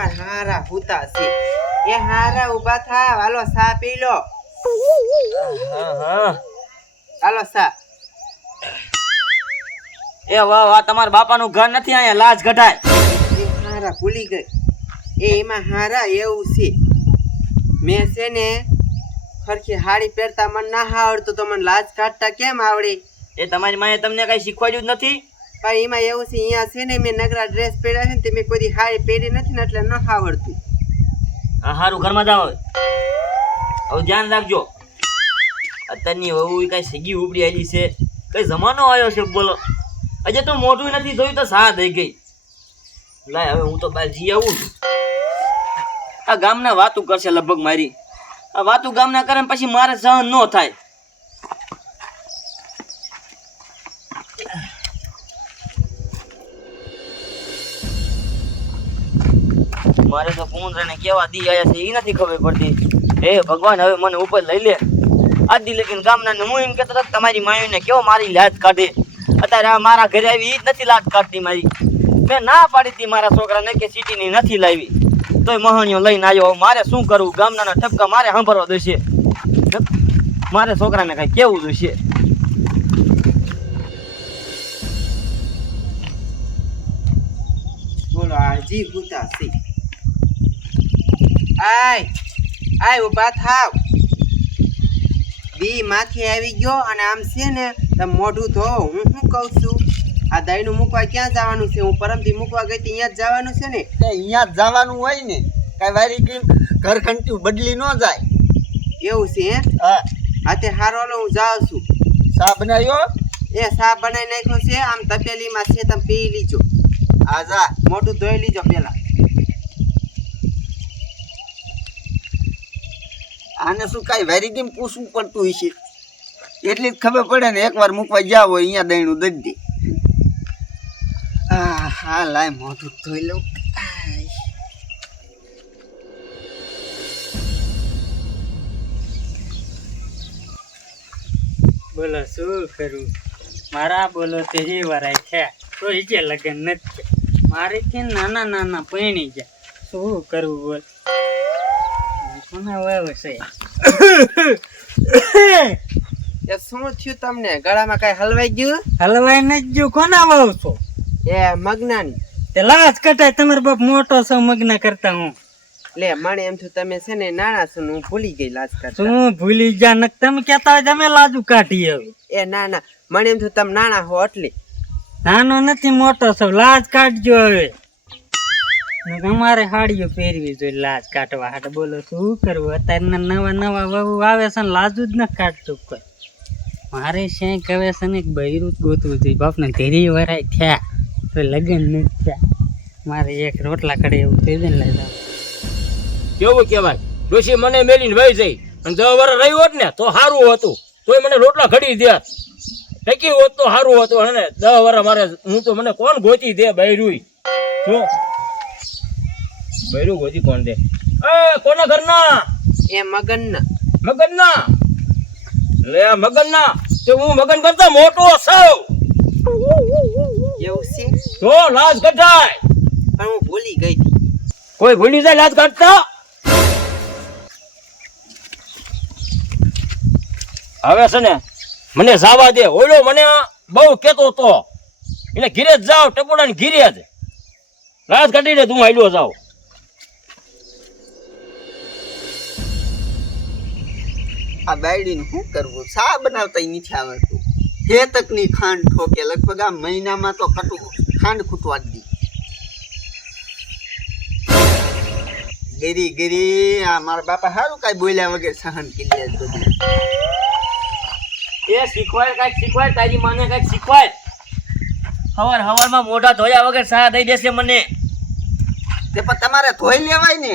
એમાં હારા હુતા છે. એ હારા ઊભા થા, હાલો સા પી લો. હાલો સા. એ વાહ વાહ, તમારા બાપાનું ઘર નથી અહીંયા, લાજ કઢાય. એ હારા ભૂલી ગઈ. એમાં હારા એવું છે, મેં છે ને ખરખી હાડી પહેરતા મને ના આવડતું તો મને લાજ કાઢતા કેમ આવડે? એ તમારી માએ તમને કઈ શીખવાડ્યું જ નથી? પણ એમાં એવું છે, અહીંયા છે ને મેં નગરા ડ્રેસ પહેર્યા છે ને તે મેં કોઈ હાડી પહેરી નથી ને એટલે ન આવડતું. હા સારું, ઘરમાં જાઓ. હવે ધ્યાન રાખજો. અત્યારની વહુ કઈ સગી ઉપડી આવેલી છે, કઈ જમાનો આવ્યો છે બોલો. હજે તો મોઢું નથી જોયું તો સા થઈ ગઈ. લાય હવે હું તો બહાર જી આવું છું. આ ગામના વાતું કરશે લગભગ મારી. આ વાતું ગામના કરે પછી મારે સહન ન થાય. મારે તો પૂંજરાને કેવા દી આયા છે એ નથી ખબર પડતી. હે ભગવાન, હવે મને ઉપર લઈ લે. આજ દી લગીને ગામના ને હું એમ કહેતો હતો તમારી માયુને કેવો મારી લાજ કાઢે. અત્યારે આ મારા ઘરે આવી એ જ નથી લાજ કાઢતી મારી. મેં ના પાડી હતી મારા છોકરાને કે સિટીની નથી લાવી, તોય મહાણીઓ લઈને આવ્યો. મારે શું કરવું? ગામના ઠપકા મારે સાંભળવા દેશે. મારે છોકરાને કઈ કેવું જોઈશે. બોલો આજી હુતા છે. આય ઊભા થાવ. દી માથે આવી ગયો અને આમ છે ને તમે મોઢું ધો. હું શું કહું છું, આ દહીંનું મૂકવા ક્યાં જવાનું છે? હું પરમથી મૂકવા ગઈ હતી, અહીંયા જ જવાનું છે ને? અહીંયા જ જવાનું હોય ને, કઈ વારી ગઈ ઘર ઘંટી બદલી ન જાય. એવું છે હે? હા, હાથે હારો હાલો, હું જાઉં છું. સા બનાવ્યો? એ સા બનાવી નાખ્યો છે, આમ તપેલીમાં છે, તમે પી લીજો. આ જા, મોઢું ધોઈ લીજો પેલા. આને શું કાંઈ વારી ગઈ પૂછવું પડતું હશે, એટલી જ ખબર પડે ને. એકવાર મૂકવા જાવ હોય અહીંયા દહીંનું દઈ દે. હા લાય મોઢું ધોઈ લઉં. બોલો શું કરું? મારા બોલો તેરી વરાય થયા તો જે લગન નથી. મારે કે નાના નાના પૈણી જાય. શું કરવું બોલ? કોના વાવે છે? એ શું થયું તમને? ગળામાં કઈ હલવાઈ ગયું? હલવાઈ નથી ગયું. કોના વાવ છો? એ મગનાની. તે લાજ કટાય, તમારો બાપ મોટો છો મગના કરતા. હું લે મને એમ થયું તમે છે ને નાના છો ને હું ભૂલી ગઈ લાજ કાઢતા. શું ભૂલી જા? નક તમે કેતા હોય તમે લાજુ કાઢી હવે. એ ના ના, મને એમ થયું તમે નાના હો એટલે. નાનો નથી, મોટો છો. લાજ કાઢજો હવે. અમારે હાડીઓ પહેરવી જોઈએ લાજ કાઢવા હાટ. બોલો શું કરવું? અત્યારના નવા નવા વહુ આવે છે ને લાજુ જ નથી કાઢતું કોઈ. મારે શ્યાંય કહે છે ને બૈરું જ ગોતવું જોઈએ. બાપને ધીરી વરાય થયા તો લગ્ન નથી થયા. મારે એક રોટલા કડે એવું થઈ જાય ને લઈ જાવ. કેવું કહેવાય? ડોશી મને મેલીને વહી જઈ અને 10 વર્ષ રહી હોત ને તો સારું હતું. તોય મને રોટલા ઘડી દે. ટકી હોત તો સારું હતું. અને 10 વર્ષ મારે હું તો મને કોણ ગોતી દે? બૈરું શું બૈરું ગોતી કોણ દે? એ કોના ઘરના? એ મગનના. મગનના? લે મગનના તે હું મગન કરતા મોટો છું. એવું છે? તો લાજ કઢાય. પણ હું ભૂલી ગઈ હતી. કોઈ ભૂલી જાય લાજ કાઢતા? હવે છે ને મને જવા દે. ઓલો મને બહુ કેતો તો એને ઘીરે જ જાવ, ટપોડાને ઘીરે જ લાજ કાઢીને તું હાલ્યો જાવ. આ બાયડીને શું કરવું? સા બનાવતા નથી આવડતું. ખેતકની ખાંડ ઠોકે. લગભગ આ મહિનામાં તો ખાંડ ખૂટવા જ દી. ગરી ગરી આ મારા બાપા સારું કાંઈ બોલ્યા વગર સહન કરી લે બધું. એ શીખવાય, કાંઈક શીખવાય. તારી માને કાંઈક શીખવાય. હવારમાં મોઢા ધોયા વગર સા દઈ દેશે મને. તે પણ તમારે ધોઈ લેવાય ને.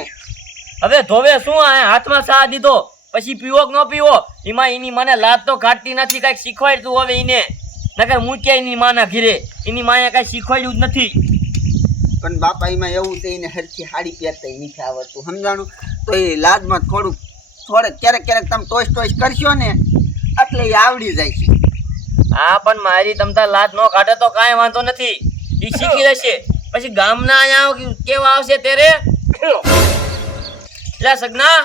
હવે ધોવે શું? આ હાથમાં સા દીધો પછી પીવો કે ન પીવો? એમાં એની મને લાત તો કાઢતી નથી. કાંઈક શીખવાડ તું હવે એને. નકર મૂક્યા એની માના ઘીરે. એની માએ કાંઈ શીખવાડ્યું જ નથી. પણ બાપા એમાં એવું છે, એને હરખી હાડી પહેરતા નથી આવડતું, સમજાણું? તો એ લાજમાં થોડુંક ક્યારેક ક્યારેક તમે ટોઈસ કરશો ને એટલે એ આવડી જાય છે. હા પણ મારી તમતા લાત ન કાઢે તો કાંઈ વાંધો નથી. એ શીખી લેશે. પછી ગામના અહીંયા કેવા આવશે ત્યારે લે સગના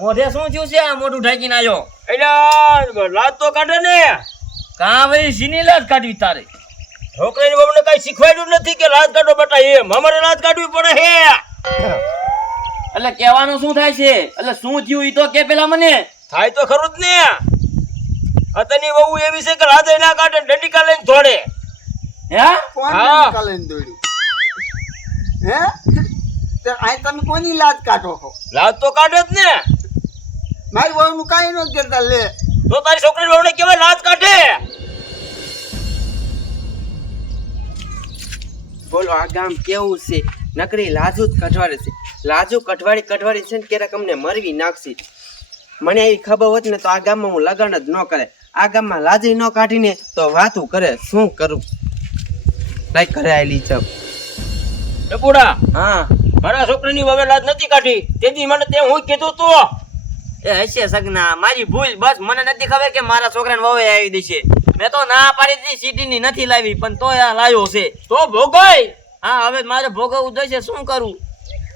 મોઢે શું થયું છે આ મોઢું ઢાંકીને આવ્યો એટલે લાજ તો કાઢે ને કા ભાઈ સીની લાજ કાઢવી તારે છોકરીની બહુને કઈ શીખવાડ્યું નથી કે લાજ કાઢો બેટા એમ અમારે લાજ કાઢવી પડે હે એટલે કહેવાનું શું થાય છે એટલે શું થયું ઈ તો કે પેલા મને થાય તો ખરું જ ને અત્યારની બહુ એવી છે કે લાજ ના કાઢે દંડિકા લઈને દોડે હે કોણ હા. કાલેન દોડ્યું હે તે આ તમે કોની લાજ કાઢો છો લાજ તો કાઢે જ ને મારી વહુનું કાંઈ ન કરતા લે તો તારી છોકરીની બહુને કેવાય લાજ કાઢે બોલો આ ગામ કેવું છે નકરી લાજુ જ કઢવાડે છે લાજુ કઢવાડી છે ને ક્યારેક અમને મરવી નાખશે મને એવી ખબર હોત ને તો આ ગામમાં હું લગન જ ન કરે આ ગામમાં લાજી ન કાઢીને તો વાતું કરે શું કરું લાઈક કરે આવેલી છે ટપુડા હા મારા છોકરીની હવે લાજ નથી કાઢી તેથી મને તે હું કીધું તું એ હશે સગના મારી ભૂલ બસ મને નથી ખબર કે મારા છોકરાને વહુ આવી દેશે મેં તો ના પાડી દીધી સિટીની નથી લાવી પણ તોય આ લાવ્યો છે તો ભોગાય હા હવે મારે ભોગવવું જોઈશે શું કરું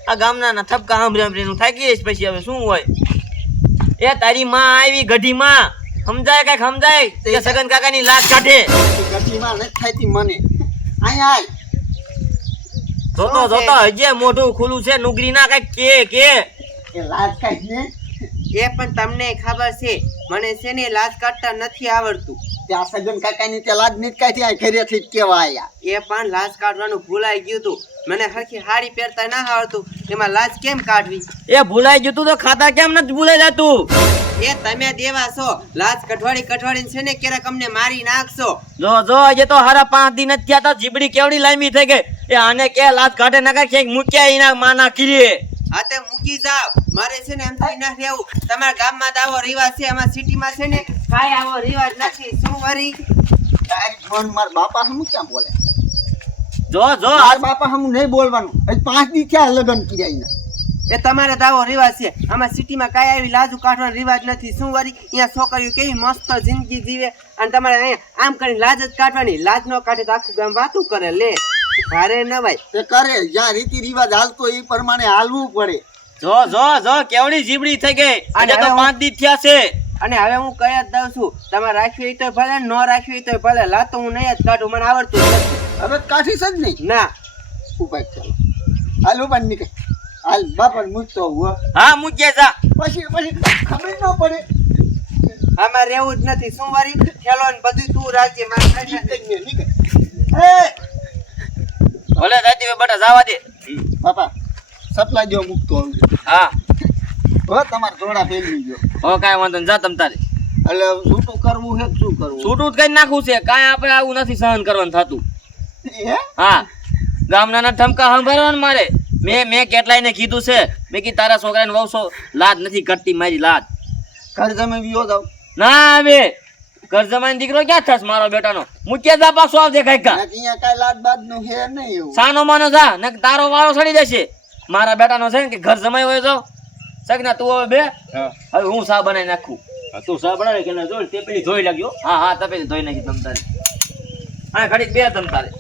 આ ગામના ઠપકા સાંભળીને થાકી જઈશ પછી હવે શું હોય એ તારી માં આવી ગઢી માં સમજાય કઈક સમજાય કે સગન કાકાની લાશ કાઢે ગઢીમાં નથી થતી મને અહીંયા આય જોતો હજી મોઢું ખુલ્લું છે નુગરી ના કઈક કે એ લાજ કાઢ ને એ પણ તમને ખબર છે મને છે ને લાજ કાઢતા નથી આવડતું ત્યાં સગન કાકાની તે લાજ નથી કાઢી આ ઘરેથી જ કેવા આયા એ પણ લાજ કાઢવાનું ભૂલાઈ ગયું હતું મને હરખી હાડી પહેરતા ના આવડતું એમાં લાજ કેમ કાઢવી એ ભૂલાઈ ગયું તું તો ખાતા કેમ નથી ભૂલાઈ જતું એ તમે દેવા છો લાજ કઠવાડીને છે ને ક્યારેક અમને મારી નાખશો જો હજી તો હારા 5 દિન જ થયા તો જીબડી કેવડી લાંબી થઈ ગઈ એ આને કે લાજ કાઢે ના કાંઈ ક્યાંક મૂક્યા એના માના કીરે હા તે મૂકી જાવ મારે છે ને એમ થઈ ના રહેવું તમારા ગામમાં તો આવો રિવાજ છે અમારા સિટીમાં છે ને કાંઈ આવો રિવાજ નથી શું વરી તારી ફોન માર બાપા હમ ક્યાં બોલે જો મારા બાપા હમ નહીં બોલવાનું હજી 5 દી થયા લગન કર્યા એ તમારે તો આવો રિવાજ છે આમાં સિટીમાં કાંઈ આવી લાજુ કાઢવાનો રિવાજ નથી શું વરી અહીંયા છોકરીઓ કેવી મસ્ત જિંદગી જીવે અને તમારે અહીંયા આમ કરીને લાજ જ કાઢવાની લાજ ન કાઢે તો આખું ગામ વાતું કરે લે અરે ન ભાઈ તે કરે જ્યાં રીતિ રિવાજ હાલતો એ પ્રમાણે હાલવું પડે જો કેવડી જીબડી થઈ ગઈ આજે તો 5 દી થયા છે અને હવે હું કહી જ દઉં છું તમારે રાખવી હોય તો ભલે ન રાખવી હોય તો ભલે લાતો હું નહીં જ કાઢું મને આવડતું જ નથી. હવે કાઢીશ જ નહીં ના ઉપાય ચાલો હાલ ઉપાય નીકળ હાલ બાપા મૂકતો હું હા મૂક્યા જા પછી ખબર ન પડે આમાં રહેવું જ નથી શું વરી ખેલો ને બધું તું રાખજે મારે કાઢી નાખ. નીકળ એ ભલે જાતી હોય બટા જવા દે બાપા સપ્લાય જો મૂકતો આવું હા હો તમારે જોડા ફેરવી ગયો હો કાંઈ વાંધો નહીં જા તમ તારે એટલે છૂટું કરવું છે કે શું કરવું છૂટું જ કઈ નાખવું છે કાંઈ આપણે આવું નથી સહન કરવાનું થતું હે હા ગામના ઠમકા સાંભળવાનું મારે મેં કેટલાયને કીધું છે મેં કીધું તારા છોકરાને વહુ લાજ નથી કરતી મારી લાજ ઘર તમે વિયો જાવ ના આવે ઘર જમાઈ દીકરો ક્યાં થશ મારો બેટાનો મૂક્યા જા પાછો આવજે કઈક અહીંયા કાંઈ લાદ બાદ નું હે નહીં એવું સાનો માનો જા ને તારો વારો સડી જશે મારા બેટાનો છે ને કે ઘર જમાઈ હોય જાવ સગના તું હવે બે હવે હું સા બનાવી નાખું તું સા બનાવે કે ના જોઈ તે પેલી ધોઈ લાગ્યો હા તપેલી ધોઈ નાખી તમ તારે હા ઘડીક બે તમ તારે